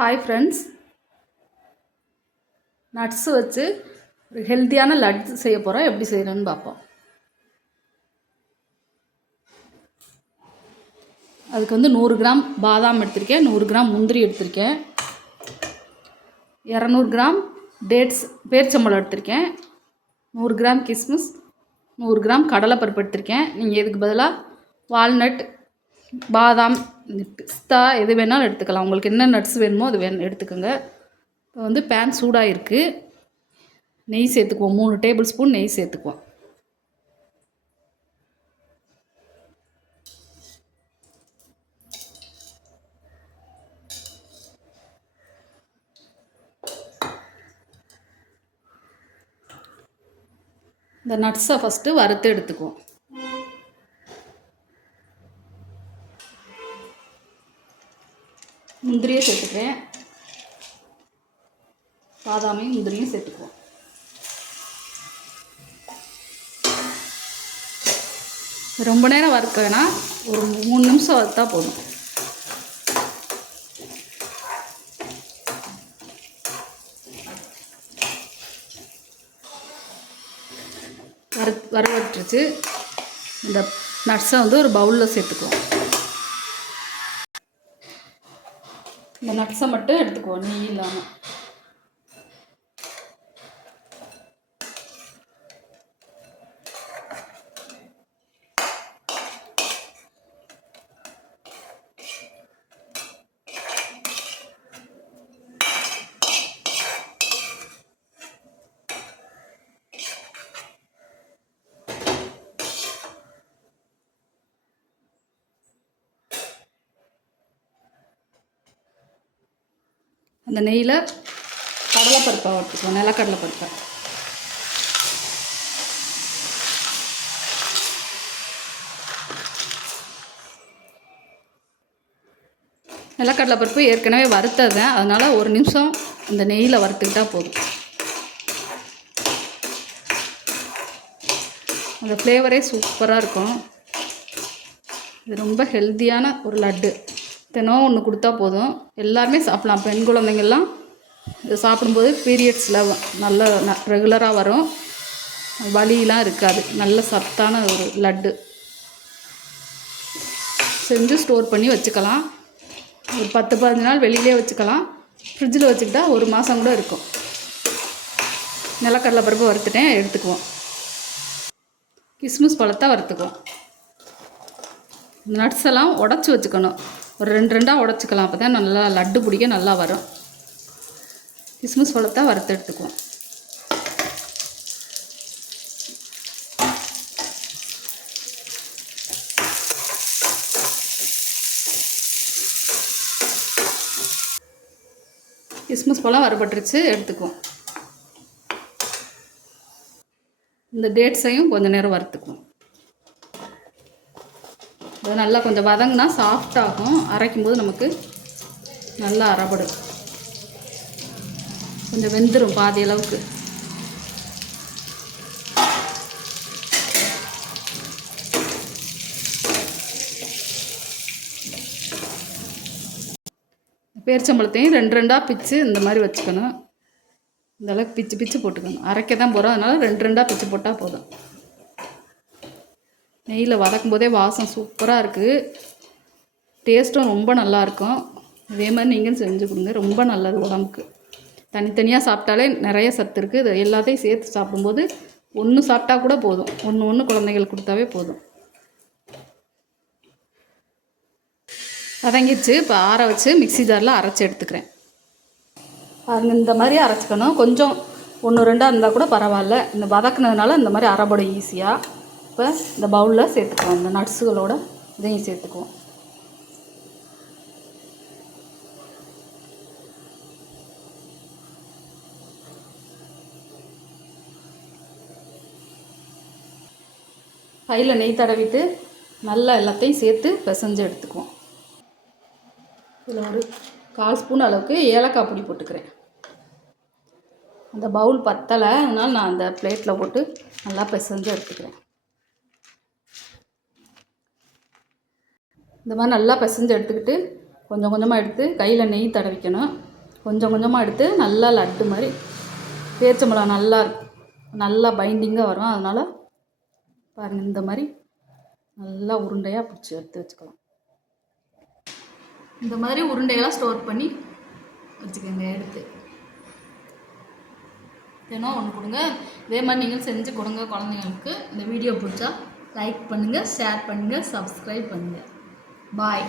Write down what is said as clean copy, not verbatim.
Hi friends, nuts வச்சு ஒரு ஹெல்த்தியான லட்டு செய்ய போகிறோம். எப்படி செய்யணும்னு பார்ப்போம். அதுக்கு 100 கிராம் பாதாம் எடுத்திருக்கேன், 100 கிராம் முந்திரி எடுத்திருக்கேன், 200 கிராம் டேட்ஸ் பேரிச்சம்பழம் எடுத்திருக்கேன், 100 கிராம் கிஸ்மிஸ், 100 கிராம் கடலைப்பருப்பு எடுத்திருக்கேன். நீங்கள் இதுக்கு பதிலாக வால்நட், பாதாம், பிஸ்தா எது வேணாலும் எடுத்துக்கலாம். உங்களுக்கு என்ன நட்ஸ் வேணுமோ அது எடுத்துக்கோங்க. இப்போ பேன் சூடாக இருக்குது. நெய் சேர்த்துக்குவோம். 3 டேபிள் ஸ்பூன் நெய் சேர்த்துக்குவோம். இந்த நட்ஸை ஃபஸ்ட்டு வறுத்து எடுத்துக்குவோம். முந்திரியை சேர்த்துக்கிறேன், பாதாமையும் முந்திரியும் சேர்த்துக்குவோம். ரொம்ப நேரம் வறுக்க வேணாம், ஒரு 3 நிமிஷம் வறுத்தா போதும். வறுவட்டுருச்சு. இந்த நட்ஸை ஒரு பவுலில் சேர்த்துக்குவோம். இந்த நட்ஸை மட்டும் எடுத்துக்குவோம், நெய் இல்லாமல். அந்த நெய்யில் கடலைப்பருப்பை வறுத்துக்குவோம், நிலக்கடலைப்பருப்பை. நிலக்கடலைப்பருப்பு ஏற்கனவே வறுத்ததுதான், அதனால் 1 நிமிஷம் இந்த நெய்யில் வறுத்துக்கிட்டால் போதும். அந்த ஃப்ளேவரே சூப்பராக இருக்கும். இது ரொம்ப ஹெல்த்தியான ஒரு லட்டு. தினம் ஒன்று கொடுத்தா போதும், எல்லாருமே சாப்பிட்லாம். பெண் குழந்தைங்கள்லாம் இது சாப்பிடும்போது பீரியட்ஸில் நல்ல ரெகுலராக வரும், வலியெலாம் இருக்காது. நல்ல சத்தான ஒரு லட்டு. செஞ்சு ஸ்டோர் பண்ணி வச்சுக்கலாம். ஒரு 10-15 நாள் வெளியிலே வச்சுக்கலாம். ஃப்ரிட்ஜில் வச்சுக்கிட்டா 1 மாதம் கூட இருக்கும். நிலக்கடலை பருப்பு வறுத்துட்டேன், எடுத்துக்குவோம். கிஸ்மிஸ் பழத்தை வறுத்துக்குவோம். நட்ஸ் எல்லாம் உடச்சி வச்சுக்கணும். ஒரு 2 உடச்சிக்கலாம், அப்போ தான் நல்லா லட்டு பிடிக்க நல்லா வரும். கிஸ்மிஸ் பழத்தை வறுத்து எடுத்துக்குவோம். கிஸ்மிஸ் பழம் வறுபட்டுருச்சு, எடுத்துக்குவோம். இந்த டேட்ஸையும் கொஞ்சம் நேரம் வறுத்துக்குவோம். அது நல்லா கொஞ்சம் வதங்கினா சாஃப்டாகும். அரைக்கும்போது நமக்கு நல்லா அரைப்படும். கொஞ்சம் வெந்துடும் பாதி அளவுக்கு. பேரிச்சம்பழத்தையும் 2 பிச்சு இந்த மாதிரி வச்சுக்கணும். இந்த அளவுக்கு பிச்சு பிச்சு போட்டுக்கணும். அரைக்க தான் போகிறோம், அதனால் 2 பிச்சு போட்டால் போதும். நெய்யில் வதக்கும் போதே வாசம் சூப்பராக இருக்குது. டேஸ்ட்டும் ரொம்ப நல்லாயிருக்கும். இதே மாதிரி நீங்களும் செஞ்சு கொடுங்க, ரொம்ப நல்லது உடம்புக்கு. தனித்தனியாக சாப்பிட்டாலே நிறைய சத்து இருக்குது. இது எல்லாத்தையும் சேர்த்து சாப்பிடும்போது ஒன்று சாப்பிட்டா கூட போதும். ஒன்று குழந்தைங்களுக்கு கொடுத்தாவே போதும். வதங்கிடுச்சு. இப்போ ஆற வச்சு மிக்ஸி ஜாரில் அரைச்சி எடுத்துக்கிறேன். அது இந்த மாதிரி அரைச்சிக்கணும். கொஞ்சம் 1-2 இருந்தால் கூட பரவாயில்ல. இந்த வதக்குனதுனால இந்த மாதிரி அரைப்படும் ஈஸியாக. இப்போ இந்த பவுலில் சேர்த்துக்குவோம். இந்த நட்ஸுகளோட இதையும் சேர்த்துக்குவோம். கையில் நெய் தடவிட்டு நல்லா எல்லாத்தையும் சேர்த்து பிசைஞ்சு எடுத்துக்குவோம். இதில் ஒரு 1/4 ஸ்பூன் அளவுக்கு ஏலக்காய் பொடி போட்டுக்கிறேன். அந்த பவுல் பத்தலை, அதனால் நான் அந்த பிளேட்டில் போட்டு நல்லா பிசைஞ்சு எடுத்துக்கிறேன். இந்த மாதிரி நல்லா பிசைஞ்சு எடுத்துக்கிட்டு கொஞ்சம் கொஞ்சமாக எடுத்து கையில் நெய் தடவிக்கணும். கொஞ்சம் கொஞ்சமாக எடுத்து நல்லா லட்டு மாதிரி பேரிச்சம்பழம் நல்லா பைண்டிங்காக வரும். அதனால் பாருங்கள், இந்த மாதிரி நல்லா உருண்டையாக பிடிச்சி எடுத்து வச்சுக்கலாம். இந்த மாதிரி உருண்டைகளாக ஸ்டோர் பண்ணி வச்சுக்கோங்க. எடுத்து தினம் ஒன்று கொடுங்க. இதே மாதிரி நீங்கள் செஞ்சு கொடுங்க குழந்தைங்களுக்கு. இந்த வீடியோ பிடிச்சா லைக் பண்ணுங்கள், ஷேர் பண்ணுங்கள், சப்ஸ்கிரைப் பண்ணுங்கள். பாய்.